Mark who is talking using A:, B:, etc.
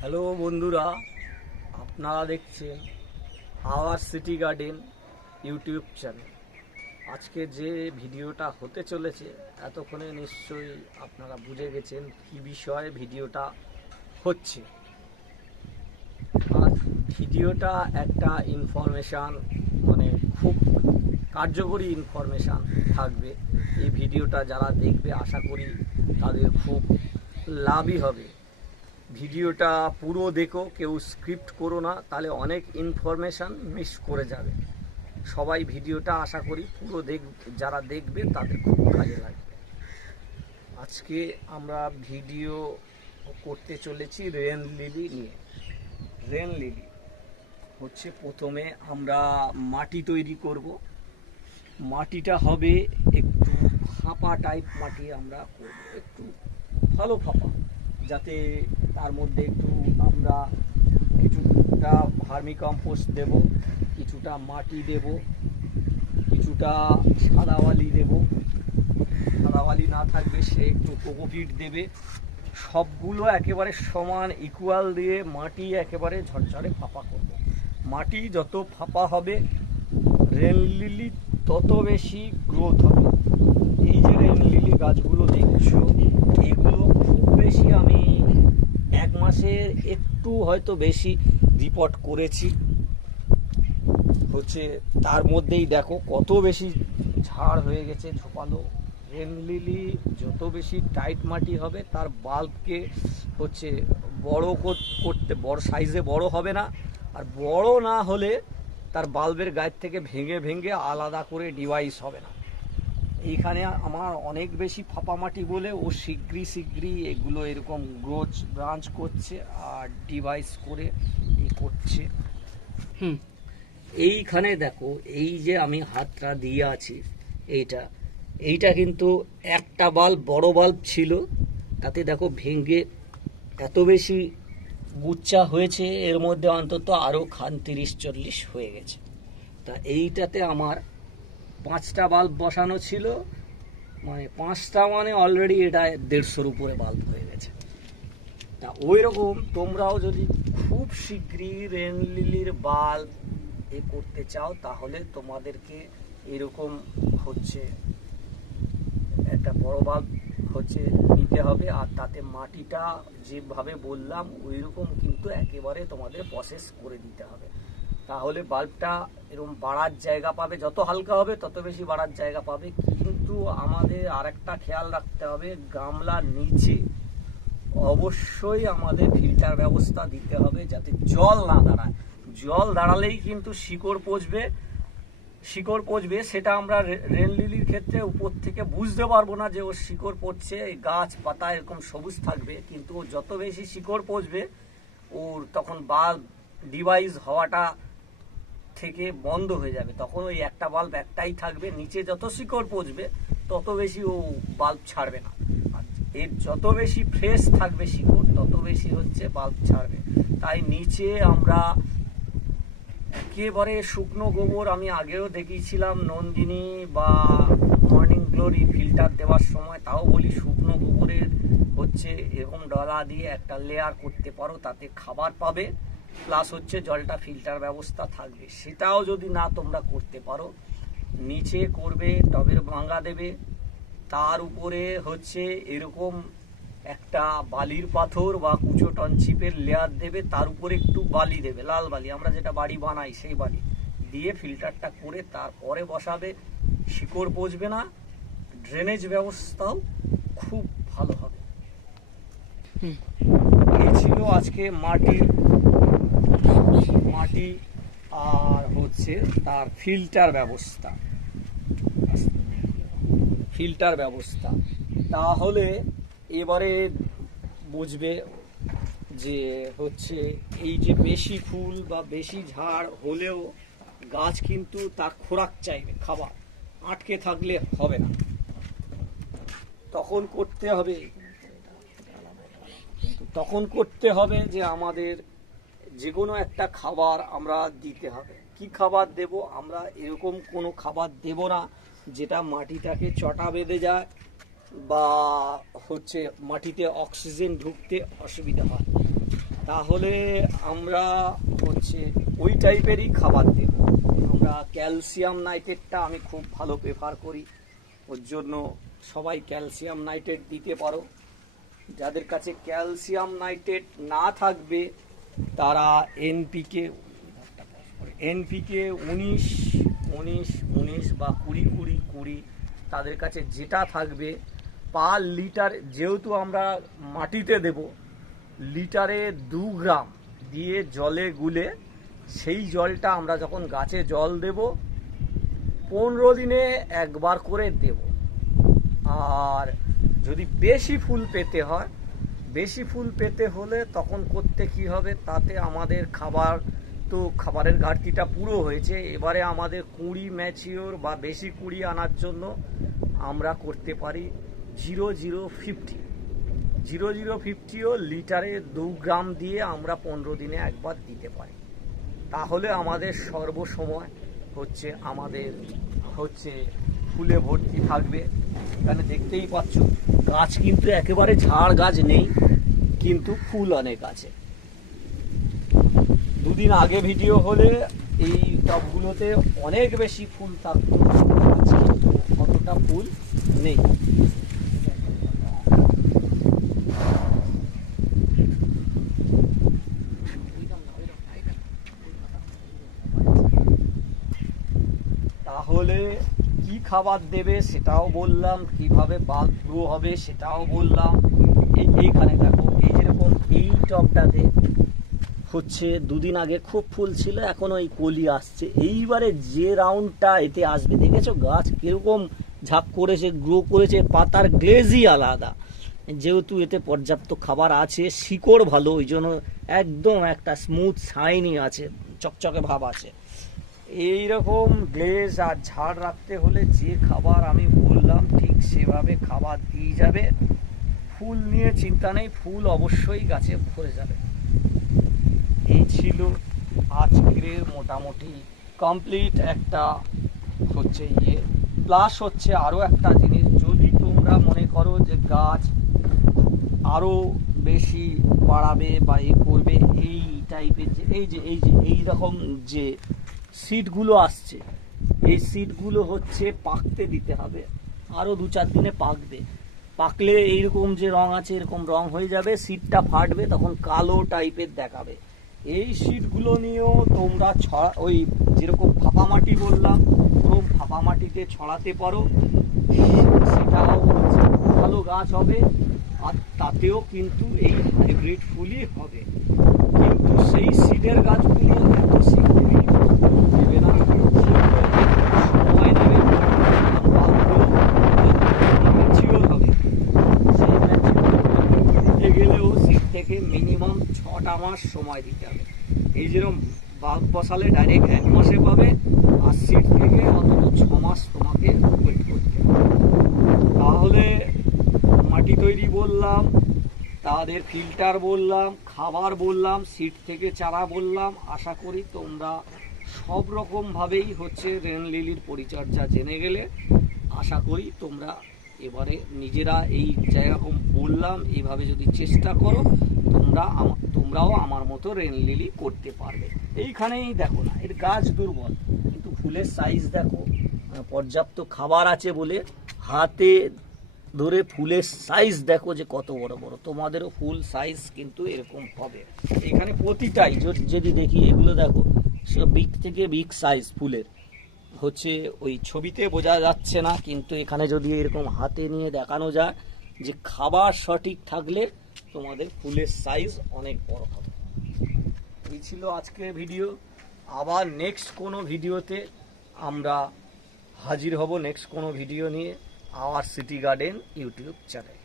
A: Hello বন্ধুরা, আপনারা দেখছেন our city garden YouTube channel. আজকে যে ভিডিওটা হতে চলেছে, এতক্ষণে নিশ্চয়ই আপনারা বুঝে গেছেন কী বিষয়ে ভিডিওটা হচ্ছে। আর ভিডিওটা একটা ইনফরমেশান মানে খুব কার্যকরী ইনফরমেশান থাকবে। এই ভিডিওটা যারা দেখবে, আশা করি তাদের খুব লাভই হবে। ভিডিওটা পুরো দেখো, কেউ স্ক্রিপ্ট করো না, তাহলে অনেক ইনফরমেশান মিস করে যাবে। সবাই ভিডিওটা আশা করি পুরো দেখ, যারা দেখবে তাদের খুব কাজে লাগবে। আজকে আমরা ভিডিও করতে চলেছি রেন লিলি নিয়ে। রেন লিলি হচ্ছে প্রথমে আমরা মাটি তৈরি করব। মাটিটা হবে একটু ফাঁপা টাইপ মাটি আমরা করব, একটু ভালো ফাঁপা। যাতে তার মধ্যে একটু আমরা কিছুটা ভার্মি কম্পোস্ট দেব, কিছুটা মাটি দেব, কিছুটা সাদাওয়ালি দেব। সাদাওয়ালি না থাকবে সে একটু কোকোপিট দেবে। সবগুলো একেবারে সমান ইকুয়াল দিয়ে মাটি একেবারে ঝরঝরে ফাঁপা করব। মাটি যত ফাঁপা হবে রেন লিলি তত বেশি গ্রোথ হবে। এই যে রেন লিলি গাছগুলো দেখছ, এগুলো খুব বেশি আমি মাসের একটু হয়তো বেশি রিপোর্ট করেছি। হচ্ছে তার মধ্যেই দেখো কত বেশি ঝাড় হয়ে গেছে, ঝোপালো। রেন লিলি যত বেশি টাইট মাটি হবে, তার বাল্বকে হচ্ছে বড় করতে, বড় সাইজে বড় হবে না। আর বড় না হলে তার বাল্বের গায়ের থেকে ভেঙে ভেঙে আলাদা করে ডিভাইস হবে না। এইখানে আমার অনেক বেশি ফাঁপা মাটি বলে ও শিগগিরি শিগগিরি এগুলো এরকম গ্রোচ ব্রাঞ্চ করছে আর ডিভাইস করে এ করছে। হুম। এইখানে দেখো এই যে আমি হাতটা দিয়ে আছি এইটা এইটা কিন্তু একটা বাল্ব বড় বাল্ব ছিল। তাতে দেখো ভেঙে এত বেশি গুচ্চা হয়েছে এর মধ্যে অন্তত আরও খান তিরিশ চল্লিশ হয়ে গেছে। তা এইটাতে আমার পাঁচটা বাল্ব বসানো ছিল। মানে পাঁচটা মানে অলরেডি এটা দেড়শোর উপরে বাল্ব হয়ে গেছে। তা ওই রকম তোমরাও যদি খুব শীঘ্রই রেন লিলির বাল্ব এ করতে চাও, তাহলে তোমাদেরকে এরকম হচ্ছে একটা বড় বাল্ব হচ্ছে নিতে হবে। আর তাতে মাটিটা যেভাবে বললাম ওই রকম কিন্তু একেবারে তোমাদের প্রসেস করে দিতে হবে। তাহলে বাল্বটা এরকম বাড়ার জায়গা পাবে। যত হালকা হবে, তত বেশি বাড়ার জায়গা পাবে। কিন্তু আমাদের আরেকটা খেয়াল রাখতে হবে গামলার নিচে। অবশ্যই আমাদের ফিল্টার ব্যবস্থা দিতে হবে যাতে জল না দাঁড়ায়। জল দাঁড়ালেই কিন্তু শিকড় পচবে। শিকড় পচবে, সেটা আমরা রে- রেন লিলির ক্ষেত্রে উপর থেকে বুঝতে পারব না যে ওর শিকড় পড়ছে, গাছ, পাতা এরকম সবুজ থাকবে। কিন্তু ও যত বেশি শিকড় পচবে, ওর তখন বাল্ব ডিভাইস হওয়াটা থেকে বন্ধ হয়ে যাবে। তখন ওই একটা বাল্ব একটাই থাকবে, নিচে যত শিকড় পচবে, তত বেশি ও বাল্ব ছাড়বে না। এর যত বেশি ফ্রেশ থাকবে শিকড়, তত বেশি হচ্ছে বাল্ব ছাড়বে। তাই নিচে আমরা একেবারে শুকনো গোবর আমি আগেও দেখিয়েছিলাম, নন্দিনী বা মর্নিং গ্লোরি ফিল্টার দেওয়ার সময়, তাও বলি শুকনো গোবরের হচ্ছে এরকম ডলা দিয়ে একটা লেয়ার করতে পারো, তাতে খাবার পাবে। প্লাস হচ্ছে জলটা ফিল্টার ব্যবস্থা থাকবে। সেটাও যদি না তোমরা করতে পারো নিচে করবে টবের ভাঙা দেবে তার উপরে হচ্ছে এরকম একটা বালির পাথর বা কুচো টনচিপের লেয়ার দেবে তার উপরে একটু বালি দেবে লাল বালি। আমরা যেটা বাড়ি বানাই সেই বালি। দিয়ে ফিল্টারটা করে তারপরে বসাবে শিকড় পচবে না ড্রেনেজ ব্যবস্থাও খুব ভালো হবে। এই ছিল আজকে মাটি মাটি আর হচ্ছে তার ফিল্টার ব্যবস্থা। ফিল্টার ব্যবস্থা। তাহলে এবারে বুঝবে যে হচ্ছে এই যে বেশি ফুল বা বেশি ঝাড় হলেও গাছ কিন্তু তার খোরাক চাইবে, খাবার। আটকে থাকলে হবে না। তখন করতে হবে তখন করতে হবে যে আমাদের যে কোনো একটা খাবার আমরা দিতে হবে। কি খাবার দেব? আমরা এরকম কোনো খাবার দেব না, যেটা মাটিটাকে চটা বেঁধে যায় বা হচ্ছে মাটিতে অক্সিজেন ঢুকতে অসুবিধা হয়। তাহলে আমরা হচ্ছে ওই টাইপেরই খাবার দেব। আমরা ক্যালসিয়াম নাইট্রেটটা আমি খুব ভালো প্রেফার করি। ওর জন্য সবাই ক্যালসিয়াম নাইট্রেট দিতে পারো। যাদের কাছে ক্যালসিয়াম নাইট্রেট না থাকবে তারা এনপিকে এনপিকে উনিশ উনিশ উনিশ বা কুড়ি কুড়ি কুড়ি তাদের কাছে যেটা থাকবে, পার লিটার যেহেতু আমরা মাটিতে দেব, লিটারে দু গ্রাম দিয়ে জলে গুলে সেই জলটা আমরা যখন গাছে জল দেব, পনেরো দিনে একবার করে দেব। আর যদি বেশি ফুল পেতে হয় বেশি ফুল পেতে হলে তখন করতে কি হবে? তাতে আমাদের খাবার তো খাবারের ঘাটতিটা পুরো হয়েছে। এবারে আমাদের কুড়ি ম্যাচিওর বা বেশি কুড়ি আনার জন্য আমরা করতে পারি zero zero fifty. Zero zero ফিফটিও লিটারে দু গ্রাম দিয়ে আমরা পনেরো দিনে একবার দিতে পারি। তাহলে আমাদের সর্বসময় হচ্ছে আমাদের হচ্ছে ফুলে ভর্তি থাকবে। এখানে দেখতেই পাচ্ছ। গাছ কিন্তু একেবারে ঝাড় গাছ নেই, কিন্তু ফুল অনেক আছে। দুদিন আগে ভিডিও হলে এই টবগুলোতে অনেক বেশি ফুল থাকতো, অতটা ফুল নেই। তাহলে কি খাবার দেবে সেটাও বললাম, কীভাবে বাল্ব গ্রো হবে সেটাও বললাম। এই এইখানে দেখো, এই যেরকম এই টবটাতে হচ্ছে, দুদিন আগে খুব ফুল ছিল, এখন ওই কলি আসছে। এইবারে যে রাউন্ডটা এতে আসবে, দেখেছ? গাছ কীরকম ঝাঁপ করেছে গ্রো করেছে, পাতার গ্লেজই আলাদা। যেহেতু এতে পর্যাপ্ত খাবার আছে, শিকড় ভালো, ওই জন্য একদম একটা স্মুথ শাইনি আছে, চকচকে ভাব আছে। এই রকম গ্লেজ আর ঝাড় রাখতে হলে যে খাবার আমি বললাম, ঠিক সেভাবে খাবার দিয়ে যাবে। ফুল নিয়ে চিন্তা নেই, ফুল অবশ্যই গাছে ভরে যাবে। এই ছিল আজকের মোটামুটি কমপ্লিট একটা হচ্ছে ইয়ে। প্লাস হচ্ছে আরও একটা জিনিস, যদি তোমরা মনে করো যে গাছ আরও বেশি বাড়াবে বা এ করবে, এই টাইপের যে, এই যে এই যে, এই রকম যে সিটগুলো আসছে। এই সিটগুলো হচ্ছে পাকতে দিতে হবে। আরও দু চার দিনে পাকবে। পাকলে এইরকম যে রং আছে, এরকম রং হয়ে যাবে, সিটটা ফাটবে, তখন কালো টাইপের দেখাবে। এই সিটগুলো নিয়েও তোমরা ছড়া ওই যেরকম ফাঁপা মাটি বললাম, ওরকম ফাঁপা মাটিতে ছড়াতে পারো। সেটাও ভালো গাছ হবে, আর তাতেও কিন্তু এই হাইব্রিড ফুলই হবে। কিন্তু সেই সিডের গাছগুলো এত শীঘ্রই দেবে না সময় নেবে ম্যাচিওর হবে সেই ম্যাচিওর দিতে গেলেও সিট থেকে মিনিমাম ছটা মাস সময় দিতে হবে। এই যেরকম বাঘ বসালে ডাইরেক্ট এক মাসে পাবে, আর সিট থেকে অন্তত ছ মাস তোমাকে ওয়েট করতে তাহলে মাটি তৈরি বললাম, তাদের ফিল্টার বললাম, খাবার বললাম সিট থেকে চারা বললাম। আশা করি তোমরা সব রকমভাবেই হচ্ছে রেন লিলির পরিচর্যা জেনে গেলে। আশা করি তোমরা এবারে নিজেরা এই যেরকম বললাম, এইভাবে যদি চেষ্টা করো তোমরা তোমরাও আমার মতো রেন লিলি করতে পারবে। এইখানেই দেখো না, এর গাছ দুর্বল। কিন্তু ফুলের সাইজ দেখো পর্যাপ্ত খাবার আছে বলে হাতে ধরে ফুলের সাইজ দেখো যে কত বড় বড়। তোমাদেরও ফুল সাইজ কিন্তু এরকম হবে। এখানে প্রতিটাই যদি দেখি এগুলো দেখো, সে বিগ থেকে বিগ সাইজ ফুলের। হচ্ছে ওই ছবিতে বোঝা যাচ্ছে না, কিন্তু এখানে যদি এরকম হাতে নিয়ে দেখানো যায় যে খাবার সঠিক থাকলে তোমাদের ফুলের সাইজ অনেক বড় হবে। এই ছিল আজকের ভিডিও আবার নেক্সট কোনো ভিডিওতে আমরা হাজির হব নেক্সট কোনো ভিডিও নিয়ে our city garden YouTube channel